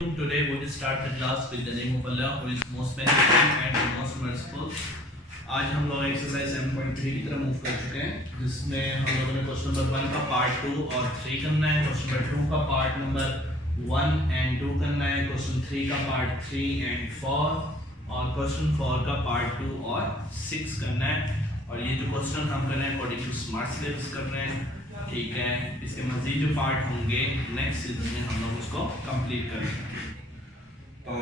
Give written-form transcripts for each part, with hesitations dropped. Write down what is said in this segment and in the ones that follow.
Today we will start the class with the name of Allah who is most beneficent and most merciful. आज हम लोग exercise 7.3 की तरफ move कर चुके हैं जिसमें हम लोगों ने क्वेश्चन नंबर 1 का पार्ट 2 और 3 करना है, क्वेश्चन नंबर 2 का पार्ट नंबर 1 एंड 2 करना है, क्वेश्चन 3 का पार्ट 3 एंड 4 और क्वेश्चन 4 का पार्ट 2 और 6 करना है। और ये जो क्वेश्चन हम कर रहे हैं अकॉर्डिंग टू स्मार्ट सिलेबस कर रहे हैं, ठीक है। इसके मजीद जो पार्ट होंगे नेक्स्ट सीजन में हम लोग उसको कंप्लीट करेंगे। तो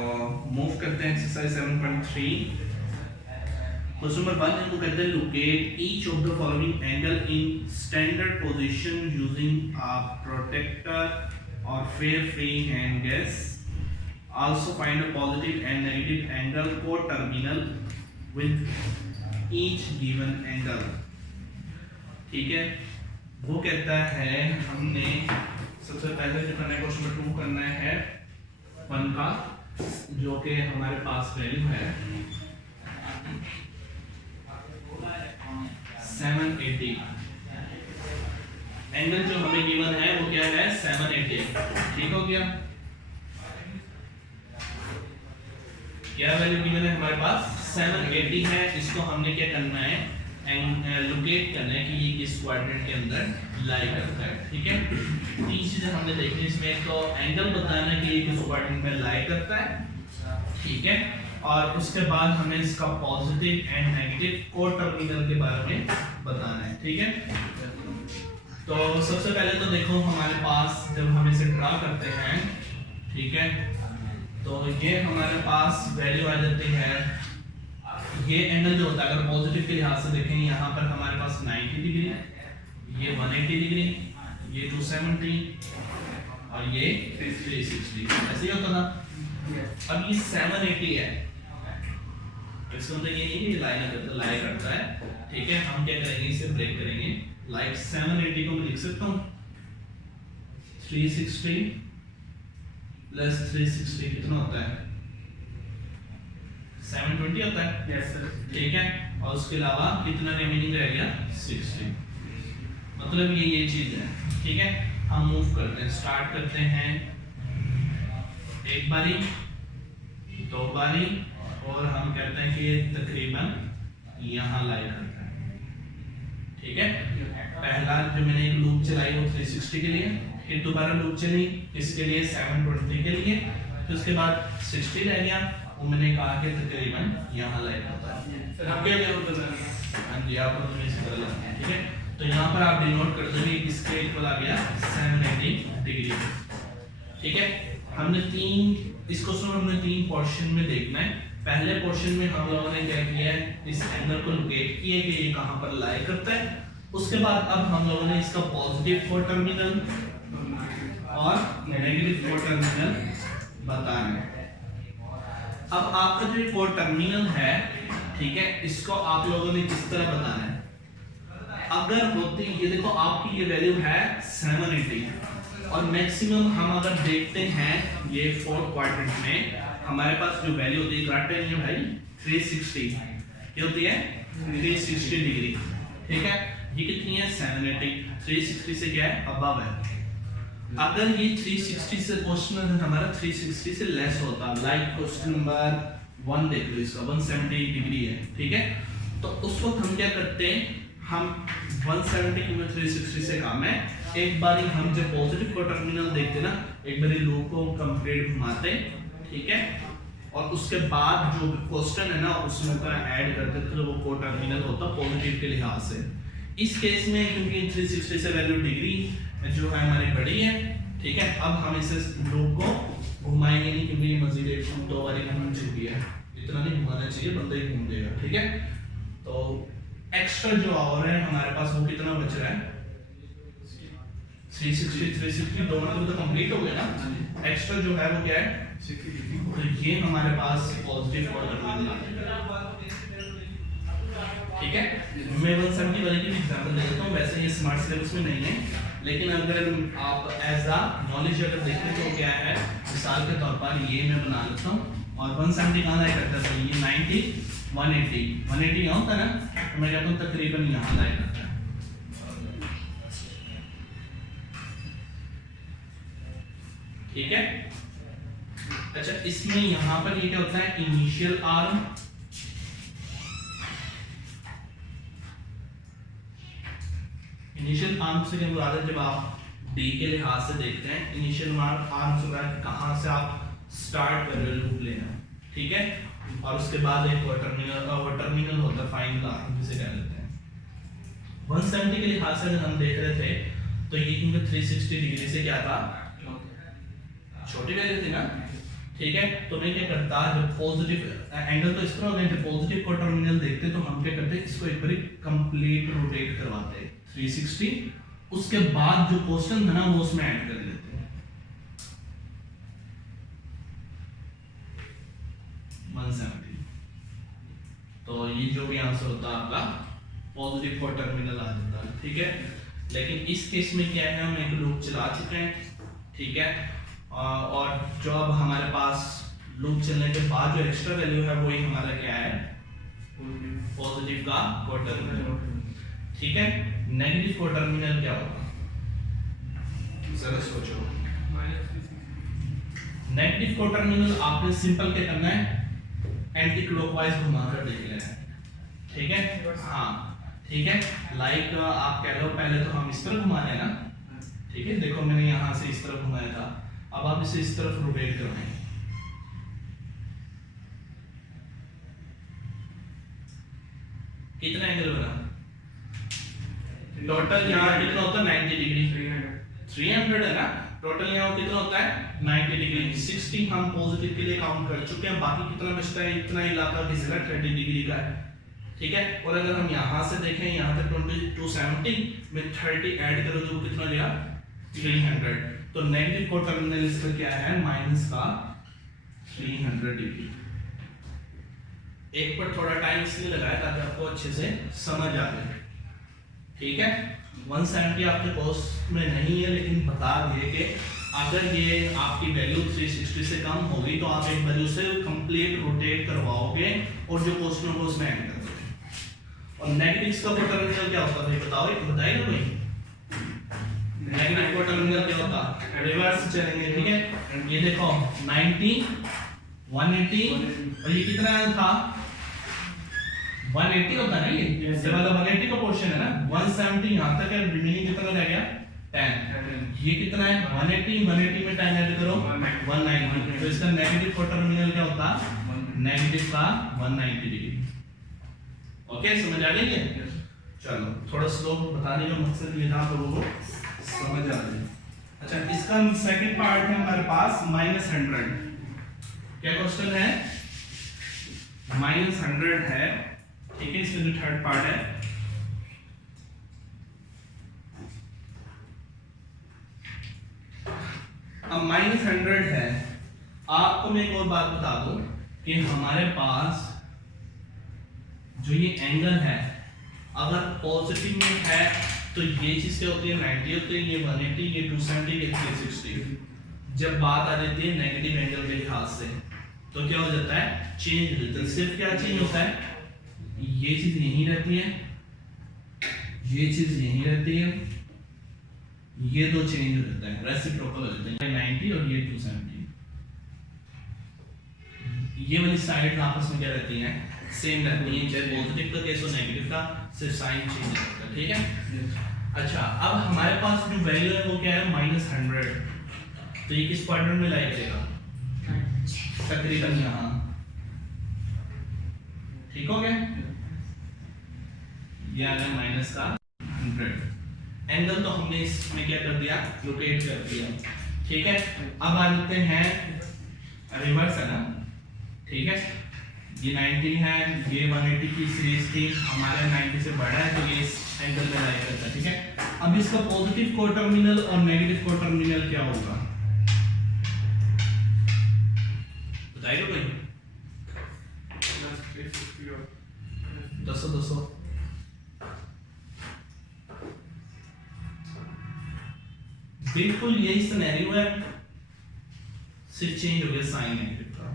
मूव करते हैं एक्सरसाइज 7.3। क्वेश्चन नंबर 1 इनको कहते हैं locate each of the following angle in standard position using a protractor और fair free hand guess. Also find a positive and negative angle coterminal with each given angle. ठीक है, वो कहता है हमने सबसे पहले जो करना है क्वेश्चन नंबर 2 करना है 1 का, जो कि हमारे पास वैल्यू है 780। एंगल जो हमें गिवन है वो क्या है 780। ठीक हो गया, क्या वैल्यू गिवन है हमारे पास 780 है। इसको हमने क्या करना है लोकेट करना है कि ये किस क्वाड्रेंट के अंदर लाई करता है। ठीक है, तीन चीजें हमने देखी इसमें, एक तो एंगल बताना है कि ये किस क्वाड्रेंट में लाई करता है, ठीक है, और उसके बाद हमें इसका पॉजिटिव एंड नेगेटिव को-टर्मिनल के बारे में बताना है। ठीक है, तो सबसे पहले तो देखो हमारे पास जब हम इसे ड्रा करते हैं, ठीक है, तो ये हमारे पास वैल्यू आ जाती है। ये एंगल जो होता है अगर पॉजिटिव के लिहाज से देखें, यहाँ पर हमारे पास 90 डिग्री, ये 180 डिग्री, ये 270 और ये 360, ऐसे ही होता था। अब ये 780 है, इसका मतलब ये नहीं कि लाई करता है। ठीक है, हम क्या करेंगे, इसे ब्रेक करेंगे। लाइक 780 को मैं लिख सकता हूँ 360 प्लस 360 कितना होता है 720 होता है। Yes sir. ठीक है, और उसके अलावा कितना रिमेनिंग रह गया 60। मतलब ये चीज है। ठीक है, हम मूव करते हैं, स्टार्ट करते हैं एक बारी, दो बारी, और हम कहते हैं कि ये तकरीबन यहाँ लाई करता है। ठीक है, पहला जो मैंने एक लूप चलाई वो 360 के लिए, फिर दोबारा लूप चली इसके लिए 720 के लिए, फिर उसके बाद 60 रह गया, वो मैंने कहा कि तकरीबन यहाँ लाई करता है। सर हम क्या होता है? हाँ जी, आपको तो इसी तरह लगता है। ठीक है, तो यहाँ पर आप डिनोट कर दोगे इसके इक्वल आ गया 780 डिग्री। ठीक है, हमने इस क्वेश्चन में हमने 3 पोर्शन में देखना है। पहले पोर्शन में हम लोगों ने क्या किया है, इस एंगल को लोकेट किया कि ये कहाँ पर लाई करता है। उसके बाद अब हम लोगों ने इसका पॉजिटिव को-टर्मिनल और नेगेटिव को-टर्मिनल बताना है। अब आपका जो को-टर्मिनल है, ठीक है, इसको आप लोगों ने किस तरह बताना है। अगर होती ये देखो आपकी ये वैल्यू है 780 और मैक्सिमम हम अगर देखते हैं ये 4 क्वाड्रेंट में हमारे पास जो वैल्यू होती है करेक्ट है भाई 360, ये होती है 360 डिग्री। ठीक है, ये कितनी है 780, 360 से क्या है अबव है। अगर ये 360 से क्वेश्चन हमारा 360 से लेस होता, लाइक क्वेश्चन नंबर 1 देख लो, इसका 170 डिग्री है। ठीक है, तो उस वक्त हम क्या करते हैं, हम 170 में 360 से काम है, एक बार हम जब पॉजिटिव को-टर्मिनल देखते ना, एक बार लूप को कंप्लीट घुमाते, ठीक है, और उसके बाद जो क्वेश्चन है ना उसमें ऐड करते तो वो को-टर्मिनल होता पॉजिटिव के लिहाज से। इस केस में क्योंकि 360 से वैल्यू डिग्री जो है हमारी बड़ी है, ठीक है, अब हम इसे लूप को घुमाएंगे नहीं क्योंकि ये मजीद 1-2 बार घूम चुकी है, इतना नहीं घुमाना चाहिए, बंदा ही घूम देगा। ठीक है, तो एक्स्ट्रा जो और है हमारे पास वो कितना बच रहा है 360 दोनों तो कंप्लीट हो गया ना। एक्स्ट्रा जो है वो क्या है 60, तो ये हमारे पास पॉजिटिव को-टर्मिनल। ठीक है, मैं 170 वाले की एग्जांपल दे देता हूँ, वैसे ये स्मार्ट सिलेबस में नहीं है, लेकिन अगर आप एज अ नॉलेज अगर देखें तो क्या है, मिसाल के तौर पर ये मैं बना लेता हूँ और 170 कहाँ लाई करता है, ये 90 180 यहाँ होता है ना, तो मैं कहता हूँ तकरीबन यहाँ लाई करता है। ठीक है, अच्छा, इसमें यहां पर ये क्या होता है, इनिशियल आर्म, इनिशियल आर्म से क्या मुराद है, जब आप डी के लिहाज से देखते हैं इनिशियल आर्म से मुराद कहां से आप स्टार्ट कर रहे हो लूप लेना, ठीक है, और उसके बाद एक टर्मिनल होता है फाइनल आर्म जिसे कह लेते हैं। 170 के लिहाज से हम देख रहे थे तो ये क्योंकि 360 डिग्री से क्या था, छोटी वैल्यू थी ना, ठीक है, तो मैं क्या करता, जब पॉजिटिव एंगल तो इस तरह होता है, पॉजिटिव को टर्मिनल देखते तो हम क्या करते, इसको एक बार कंप्लीट रोटेट करवाते 360, उसके बाद जो क्वेश्चन था ना वो उसमें ऐड कर लेते हैं 170। तो ये जो भी आंसर होता है आपका पॉजिटिव को टर्मिनल आ जाता है, ठीक है। लेकिन इस केस में क्या है, हम एक लूप चला चुके हैं, ठीक है, और जो अब हमारे पास लूप चलने के बाद जो एक्स्ट्रा वैल्यू है वही हमारा क्या है, पॉजिटिव का कोटर्मिनल, ठीक है। नेगेटिव कोटर्मिनल क्या होगा, जरा सोचो। नेगेटिव कोटर्मिनल आपने सिंपल क्या करना है, एंटी क्लॉकवाइज घुमाकर देख लेना है, ठीक है, हाँ ठीक है। लाइक आप कह लो पहले तो हम इस तरफ घुमा रहे हैं ना, ठीक है, देखो मैंने यहां से इस तरफ घुमाया था, अब आप इसे इस तरफ रोटेट करवाएं, कितना एंगल बना, टोटल यहाँ कितना होता है 90 डिग्री, 300 है ना, टोटल यहाँ कितना होता है 90 डिग्री, 60 हम पॉजिटिव के लिए काउंट कर चुके हैं, बाकी कितना बचता है, इतना इलाका किसी का 30 डिग्री का है, ठीक है। और अगर हम यहाँ से देखें, यहाँ तक 270 में 30 ऐड करो तो कितना गया 300, तो नेगेटिव को टर्मिनल इसका क्या है, माइनस का 300 डिग्री। एक पर थोड़ा टाइम इसलिए लगाया ताकि आपको अच्छे से समझ आ जाए, ठीक है। 170 आपके कोर्स में नहीं है, लेकिन बता दिए कि अगर ये आपकी वैल्यू 360 से कम होगी तो आप एक बार उसे कंप्लीट रोटेट करवाओगे और जो क्वेश्चन होगा उसमें ऐड कर दोगे। और नेगेटिव का टर्मिनल क्या होता है बताओ, एक बताइए भाई, नेगेटिव का टर्मिनल क्या होता है, रिवर्स चलेंगे, ठीक है। ये देखो 90 180 और ये कितना था 180 होता है ना, ये वाला 180 का पोर्शन है ना, 170 यहां तक है, रिमेनिंग कितना रह गया 10, ये कितना है 180 180 में 10 ऐड करो 190, तो इसका नेगेटिव का टर्मिनल क्या होता, नेगेटिव का 190 डिग्री। ओके, समझ आ गई है, चलो थोड़ा स्लो बताने का मकसद ये था आप लोगों को समझ आ जाए। अच्छा, इसका सेकंड पार्ट है हमारे पास -100, क्या क्वेश्चन है, -100 है, ठीक है। इसमें जो थर्ड पार्ट है, अब -100 है, आपको मैं एक और बात बता दूं कि हमारे पास जो ये एंगल है अगर पॉजिटिव में है तो ये चीज क्या होती है 90 होती है, ये 180, ये 270, ये 360। जब बात आ जाती है नेगेटिव एंगल के लिहाज से तो क्या हो जाता है, चेंज हो जाता है। सिर्फ क्या चेंज होता है, ये चीज यहीं रहती है, ये चीज यहीं रहती है, ये दो चेंज हो जाता है, रेसिप्रोकल हो जाता है, 90 और ये 270। ये वाली साइड आपस में क्या रहती हैं, सेम रहती हैं, चाहे पॉजिटिव का केस हो नेगेटिव का, सिर्फ साइन चेंज होता है, ठीक है। अच्छा, अब हमारे पास जो वैल्यू है वो क्या है -100, तो ये किस क्वाड्रेंट में लाई करेगा, तकरीबन यहाँ, ठीक हो गया, ये आ गया -100। एंगल तो हमने इसमें क्या कर दिया, रोटेट कर दिया, ठीक है। अब आ जाते हैं रिवर्स है ना, ठीक है, ये 90 है, ये 180 की सीरीज थी, हमारे 90 से बड़ा है तो ये इस एंगल में लाई करता है, ठीक है। अब इसका पॉजिटिव कोटर्मिनल और नेगेटिव कोटर्मिनल क्या होगा बताइए भाई, दसो बिल्कुल यही सिनेरियो है, सिर्फ चेंज हो गया साइन नेगेटिव का।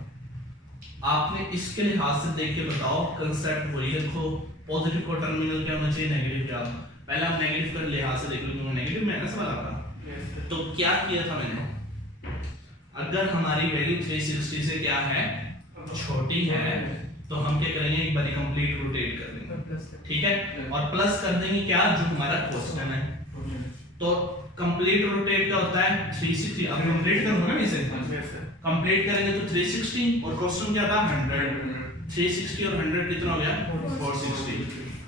आपने इसके लिहाज से देख के बताओ, कंसेप्ट वही रखो, पॉजिटिव को टर्मिनल क्या होना चाहिए, नेगेटिव क्या। पहले आप नेगेटिव के लिहाज से देख लो, नेगेटिव में है ना सवाल आपका, तो क्या किया था मैंने, अगर हमारी वैल्यू 360 से क्या है, छोटी है, तो हम क्या करेंगे, एक बार कंप्लीट रोटेट कर देंगे, ठीक है, और प्लस कर देंगे क्या, जो हमारा क्वेश्चन है। तो कंप्लीट रोटेट का होता है 360, अब कंप्लीट करूंगा ना इसे, कंप्लीट करेंगे तो 360 और क्वेश्चन क्या था 100, 360 और 100 कितना हो गया 460,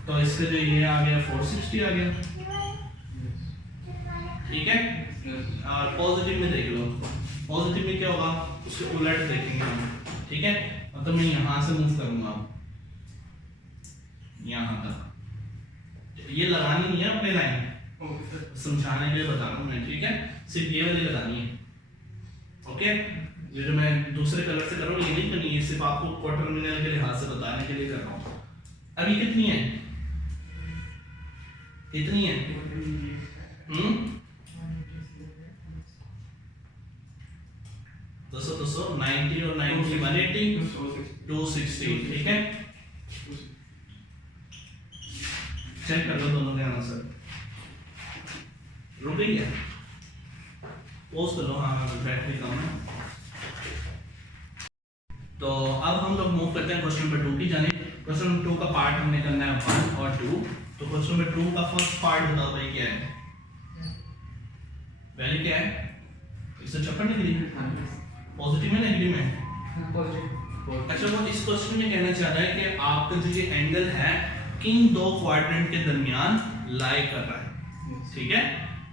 तो इससे जो ये आ गया 460 आ गया, ठीक है। और पॉजिटिव में देख लो, पॉजिटिव में क्या होगा, उसके उलट देखेंगे हम, ठीक है। मतलब मैं यहां से मूव करूंगा यहां तक, ये लगानी नहीं है अपने लाइन, समझाने के लिए बता रहा हूं मैं, ठीक है, सिर्फ ये वाली लगानी है, ओके। ये जो मैं दूसरे कलर से कर रहा हूँ ये नहीं करनी है, सिर्फ आपको क्वार्टरमिनल के लिहाज से बताने के लिए कर रहा हूँ। अभी कितनी है, कितनी है, दोस्तों 90 और 90 180 260, ठीक है। चेक कर लो दोनों के आंसर, रुक गई है, पोस्ट कर लो, हाँ बैटरी कम है। तो अब हम लोग मूव करते हैं क्वेश्चन नंबर 2 की जाने। क्वेश्चन नंबर 2 का पार्ट हमने करना है 1 और 2। तो क्वेश्चन नंबर 2 का फर्स्ट पार्ट बताओ भाई क्या है, वैल्यू क्या है, 156 डिग्री, पॉजिटिव में नेगेटिव में पॉजिटिव। अच्छा, वो इस क्वेश्चन में कहना चाह रहा है कि आपका जो ये एंगल है किन दो क्वाड्रेंट के दरमियान लाई कर रहा है, ठीक है।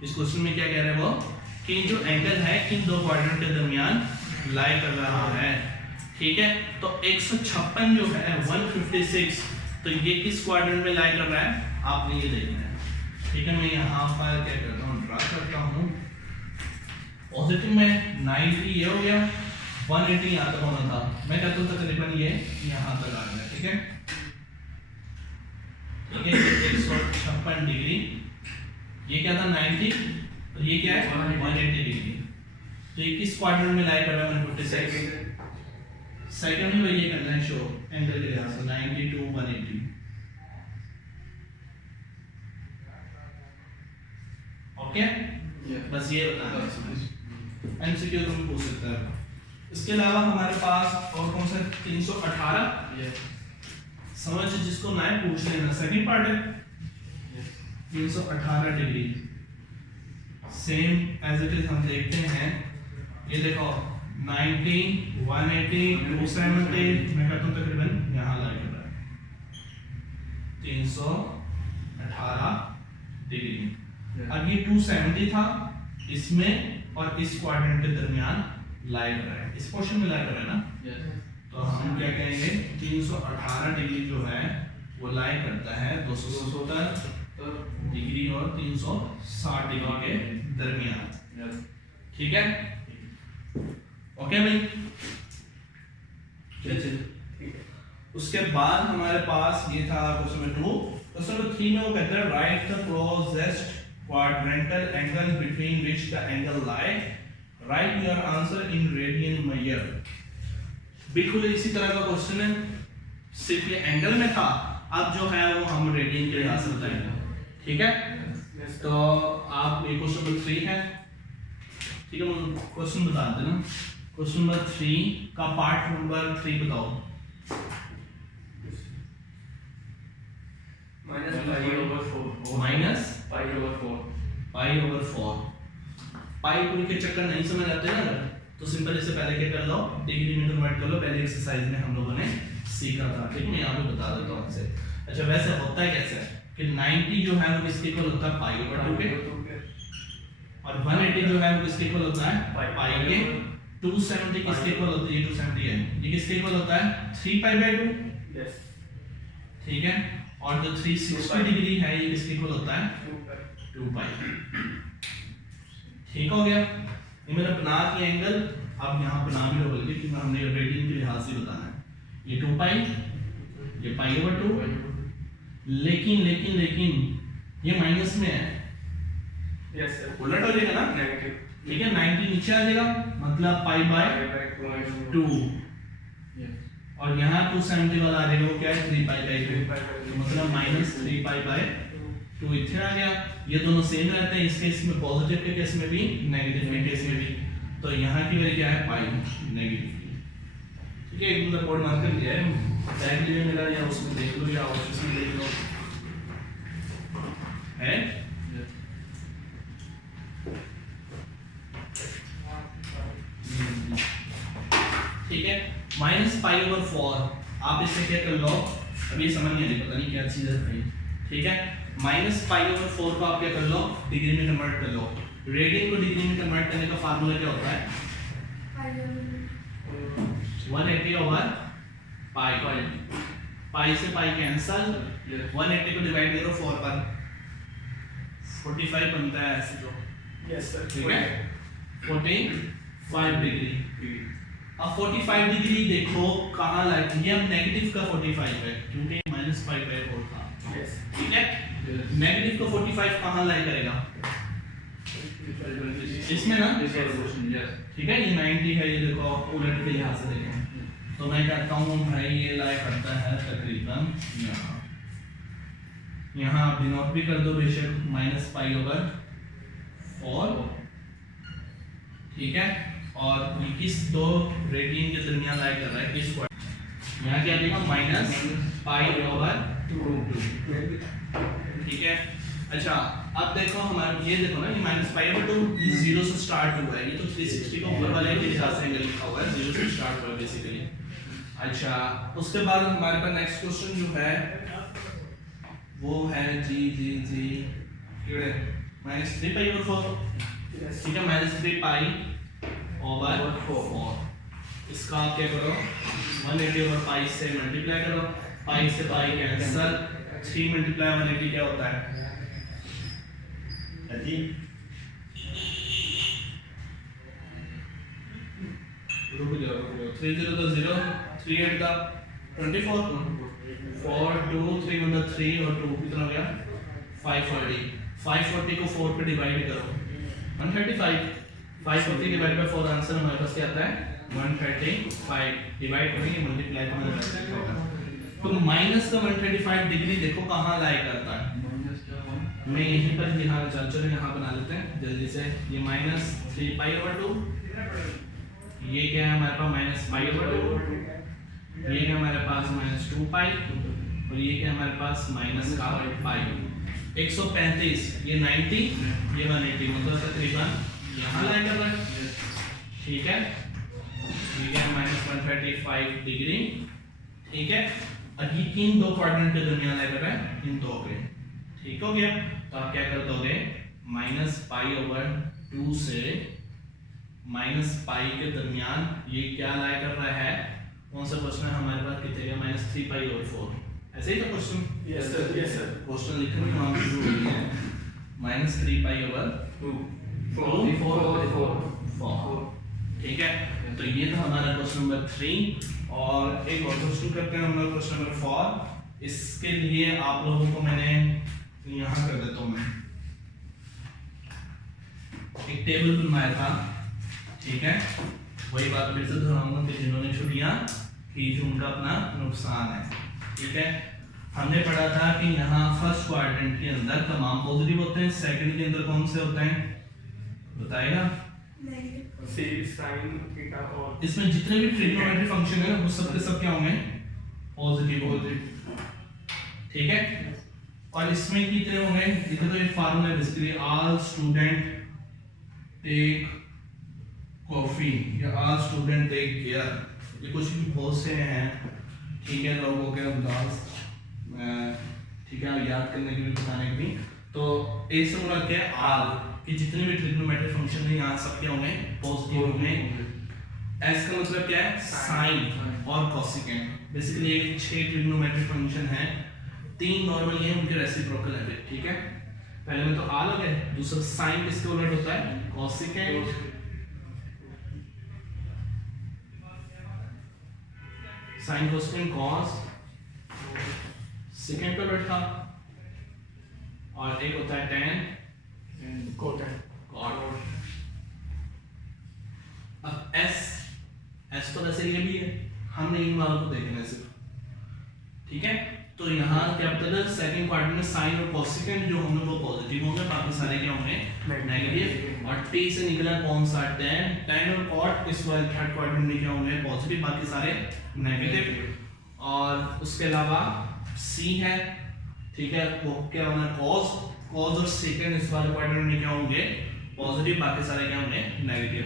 इस क्वेश्चन में क्या कह रहे हैं वो, कि जो एंगल है किन दो क्वाड्रेंट के दरमियान लाई कर रहा है, ठीक है। तो 156 जो है 156, तो ये किस क्वाड्रेंट में लाई कर रहा है, आपने ये देखना है, ठीक है। मैं यहाँ पर क्या करता हूँ, ड्रा करता हूँ, पॉजिटिव में 90 ये हो गया, 180 यहाँ तक होना था, मैं कहता हूँ तकरीबन ये यहाँ तक आ गया, ठीक है, ठीक है। 156 डिग्री, ये क्या था 90, तो ये क्या है 180 डिग्री, तो ये किस क्वाड्रेंट में लाई कर रहा है 156, सेकंड में ये करना है शो एंगल के लिहाज से 90 to 180, ओके, बस ये बताना है, एमसीक्यू तुम पूछ सकते हैं। इसके अलावा हमारे पास और कौन सा 318, समझ जिसको ना पूछ लेना, सेकंड पार्ट है 318 degree, same as it is हम देखते हैं, ये देखो 90 180 270, मैं कहता हूँ तकरीबन यहाँ लाई कर रहा है 318 डिग्री। अब ये 270 था इसमें और इस क्वाड्रेंट के दरमियान लाई कर रहा है, इस पोर्शन में लाई कर रहा है ना, तो हम क्या कहेंगे 318 डिग्री जो है वो लाई करता है 270 डिग्री और 360 डिग्री के दरमियान, ठीक है, ओके भाई। उसके बाद हमारे पास ये था क्वेश्चन नंबर 2। क्वेश्चन नंबर 3 में वो कहते हैं right the closest quadrantal angle between which the angle lie, right your answer in radian major. बिल्कुल इसी तरह का क्वेश्चन है, सिर्फ ये एंगल में था, अब जो है वो हम रेडियन के लिहाज से बताएंगे, ठीक है। तो आप ये क्वेश्चन नंबर 3 है, ठीक है, क्वेश्चन बता देना। क्वेश्चन नंबर 3 का पार्ट नंबर 3 बताओ। Minus pi over 4। पाई पूरी के चक्कर नहीं समझ आते ना तो सिंपल इससे पहले क्या कर लो, डिग्री में कन्वर्ट कर लो, पहले एक्सरसाइज में हम लोगों ने सीखा था, ठीक है, मैं यहाँ पे बता देता हूँ आपसे। अच्छा, वैसे होता है कैसे कि 90 जो है वो किसके इक्वल होता है पाई ओवर 2 के, और 180 जो है वो किसके इक्वल होता है पाई के, 270 किसके इक्वल होता है, ये 270 है, ये किसके इक्वल होता है 3 पाई बाय 2, यस, ठीक है। और जो 360 डिग्री है ये किसके इक्वल होता है 2 पाई, ठीक हो गया। ये मेरा बना की एंगल, अब यहाँ बना भी लो बल्कि क्योंकि हमने रेडियन के लिहाज से बताना है, ये 2 पाई, ये पाई ओवर 2, लेकिन लेकिन लेकिन ये माइनस में है, यस सर, उलट हो जाएगा ना, नेगेटिव, ठीक है, 90 नीचे आ जाएगा, मतलब पाई बाय 2, और यहाँ 270 वाला आ जाएगा, वो क्या है 3 पाई बाय 2, मतलब माइनस 3 पाई बाय 2 इधर आ गया। ये दोनों सेम रहते हैं, इस केस में पॉजिटिव के केस में भी, नेगेटिव के केस में भी, तो यहाँ की वैल्यू क्या है पाई नेगेटिव की। ठीक है, एक कोड मार्क कर दिया है, डायरेक्टली में मिला या उसमें देख लो या ऑफिस में देख लो है। ठीक है, माइनस पाई ओवर 4 आप इससे क्या कर लो, अभी ये समझ नहीं आ रही, पता नहीं क्या चीज है भाई। ठीक है, माइनस पाई ओवर 4 को आप क्या कर लो, डिग्री में कन्वर्ट कर लो। रेडियन को डिग्री में कन्वर्ट करने का फार्मूला क्या होता है, 180 ओवर पाई। पाई से पाई कैंसल, 180 को डिवाइड करो 4 पर, 45 बनता है ऐसे तो। यस सर, ठीक है, 45 डिग्री। अब 45 डिग्री देखो कहाँ लाइक, ये अब नेगेटिव का 45 है क्योंकि माइनस 5/4 था। यस ठीक है, नेगेटिव का 45 कहाँ लाई करेगा, इसमें ना। ठीक है, ये 90 है, ये देखो उलट के यहाँ से देखें तो मैं कहता हूँ भाई ये लाई करता है तकरीबन यहाँ। यहाँ आप डिनोट भी कर दो बेशक -π/4। ठीक है, और ये किस दो रेडियन के दरमियान लाई कर रहा है, किस पॉइंट, यहाँ क्या देगा -π/2। ठीक है, अच्छा अब देखो हमारा ये देखो ना, ये -π/2 0 से स्टार्ट हुआ है, ये तो 360 को ऊपर वाले के हिसाब से एंगल लिखा हुआ है, 0 से स्टार्ट हुआ है बेसिकली। अच्छा उसके बाद हमारे पास नेक्स्ट क्वेश्चन जो है वो है जी -3π/4। ठीक है, -3π/4। इसका आप क्या करो, 180 ओवर पाई से मल्टीप्लाई करो, पाई से पाई कैंसल, 3 × 180 क्या होता है जी, रुक जाओ 3 0 तो 0, 3 8 का 24, 4 2 3 मतलब 3 और 2 कितना हो गया 540। 540 को 4 पे डिवाइड करो 135। 540 डिवाइड बाय 4 आंसर हमारे पास क्या आता है 135। डिवाइड करेंगे मल्टीप्लाई तो हमारे पास क्या होगा, तो माइनस का 135 डिग्री देखो कहाँ लाई करता है, मैं यहीं पर यहाँ चलो यहाँ बना लेते हैं जल्दी से। ये -3π/2, ये क्या है हमारे पास -π/2, ये क्या हमारे पास -2π, और ये क्या हमारे पास माइनस का पाई। 135 ये 90, ये 180 मतलब तकरीबन यहाँ लाई कर रहा है। ठीक है, ये क्या है -135 डिग्री। ठीक है, अब ये किन दो कोऑर्डिनेट के दरमियान लाई कर रहा है, इन दो के। ठीक हो गया, तो आप क्या कर दोगे, -π/2 से -π के दरमियान ये क्या लाई कर रहा है, कौन सा क्वेश्चन है हमारे पास, कितने का -3π/4, ऐसे ही तो question. Yes sir, yes sir, question लिखने में वहां पे जरूरी है -3π/2 4। ठीक है, तो ये था हमारा क्वेश्चन नंबर 3। और एक और क्वेश्चन करते हैं हम लोग, क्वेश्चन नंबर 4। इसके लिए आप लोगों को मैंने यहाँ कर देता हूँ, मैं एक टेबल बनाया था। ठीक है, वही बात फिर से दोहराऊंगा कि जिन्होंने छुट्टियां की जो उनका अपना नुकसान है। ठीक है, हमने पढ़ा था कि यहाँ फर्स्ट क्वाड्रेंट के अंदर तमाम पॉजिटिव होते हैं, सेकंड के अंदर कौन से होते हैं बताएगा, और इसमें जितने भी ट्रिग्नोमेट्री फंक्शन है वो सब के सब क्या होंगे, पॉजिटिव होंगे। ठीक है, और इसमें कितने होंगे, इधर तो एक फार्मूला है basically, all student take coffee या ऑल स्टूडेंट टेक केयर, ये कुछ भी बहुत से हैं। ठीक है, लोगों के अंदाज ठीक है याद करने के लिए, बताने के लिए। तो ए से मुराद क्या है, ऑल, कि जितने भी ट्रिग्नोमेट्री फंक्शन है यहाँ सब क्या होंगे, पॉजिटिव होंगे। एस का मतलब क्या है, साइन और कोसेकेंट। बेसिकली ये 6 ट्रिग्नोमेट्री फंक्शन हैं, 3 नॉर्मल हैं, उनके रेसिप्रोकल है। ठीक है, पहले में तो ऑल हो गए, दूसरा साइन किसके उलट होता है, cosecant. Sine cosecant cos, secant का उलट था, और एक होता है tan कोट है। cot। अब s तो वैसे ये भी है, हमने इन वालों को देखना है सिर्फ। ठीक है, तो यहाँ क्या पता है, सेकंड क्वाड्रेंट में साइन और कोसेकेंट जो होंगे वो पॉजिटिव होंगे, बाकी सारे क्या होंगे नेगेटिव। और टी से निकला कौन सा tan, tan और cot इस वाले थर्ड क्वाड्रेंट में क्या होंगे पॉजिटिव, बाकी सारे नेगेटिव। और उसके अलावा C है, ठीक है, वो क्या होना cos, cos और सेकंड इस वाले क्वाड्रेंट में क्या होंगे पॉजिटिव, बाकी सारे क्या होंगे नेगेटिव,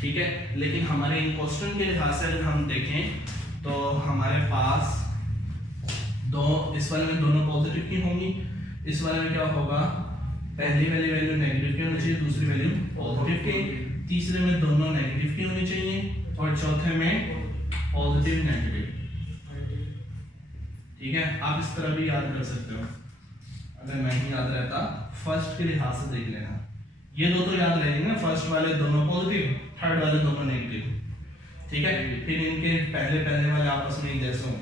ठीक है। लेकिन हमारे इन क्वेश्चन के लिहाज से अगर हम देखें तो हमारे पास दो, इस वाले में दोनों पॉजिटिव की होंगी, इस वाले में क्या होगा पहली वाली वैल्यू नेगेटिव की होनी चाहिए, दूसरी वैल्यू पॉजिटिव की, तीसरे में दोनों नेगेटिव की होनी चाहिए और चौथे में पॉजिटिव नेगेटिव, ठीक है। आप इस तरह भी याद कर सकते हो, अगर नहीं याद रहता फर्स्ट के लिहाज से देख लेना, ये दो तो याद रहेंगे ना, फर्स्ट वाले दोनों पॉजिटिव, थर्ड वाले दोनों नेगेटिव, ठीक है। फिर इनके पहले वाले आपस में एक जैसे हों,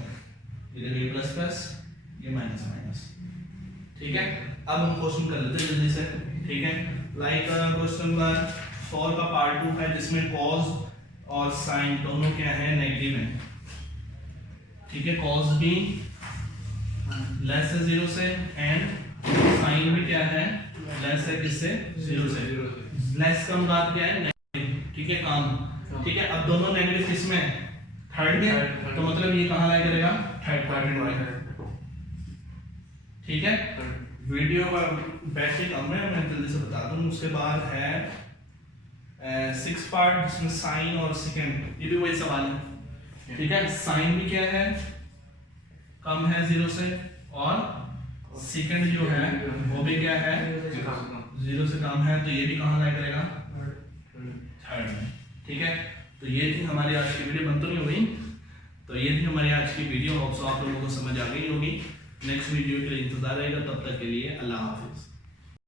ये प्लस प्लस ये माइनस माइनस, ठीक है। अब हम क्वेश्चन कर लेते हैं जल्दी से, ठीक है। लाइक क्वेश्चन नंबर 4 का पार्ट 2 है जिसमें cos और sin दोनों क्या है नेगेटिव है, ठीक है। cos भी लेस है 0 से एंड sin भी क्या है लेस है किससे 0 से, लेस का मुराद क्या है नेगेटिव, ठीक है, कम, ठीक है। अब दोनों नेगेटिव किसमें थर्ड में, तो मतलब ये कहां लाया करेगा थर्ड क्वाड्रेंट में, ठीक है। वीडियो का बैटरी कम है, मैं जल्दी से बता दूं। उसके बाद है 6 पार्ट जिसमें साइन और सेकंड, ये भी वही सवाल है, ठीक है। साइन भी क्या है कम है 0 से और सेकंड जो है वो भी क्या है 0 से कम है, तो ये भी कहां लाया करेगा थर्ड में, ठीक है। तो ये थी हमारी आज की वीडियो, बन तो नहीं हुई, तो ये थी हमारी आज की वीडियो। होप सो आप लोगों को समझ आ गई होगी। नेक्स्ट वीडियो के लिए इंतजार रहेगा, तब तक के लिए अल्लाह हाफिज।